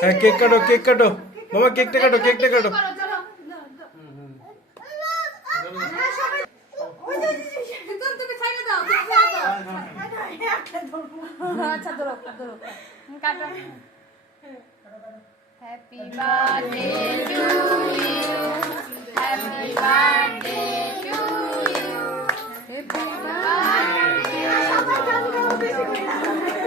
হ্যাঁ কেক কাটো কেক কাটো মামা কেকটা কাটো কেকটা কাটো আচ্ছা ধরো ধরো কাটো happy birthday to you happy birthday to you happy birthday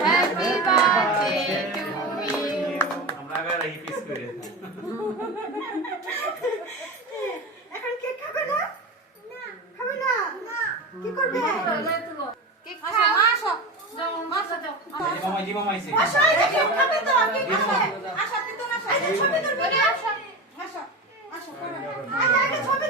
happy birthday to you আমরা আগে রাখি পিস করে এখন কেক খাবে না খাবে না কি করবে কেক খাও আসো যাও মাসা যাও মামা জি মামা আইছে আসো এই যে কেক খাবে তো কেক খাবে আসো আপনি তো না আসো এই যে ছবি তুলবে আসো আসো আসো আগে ছবি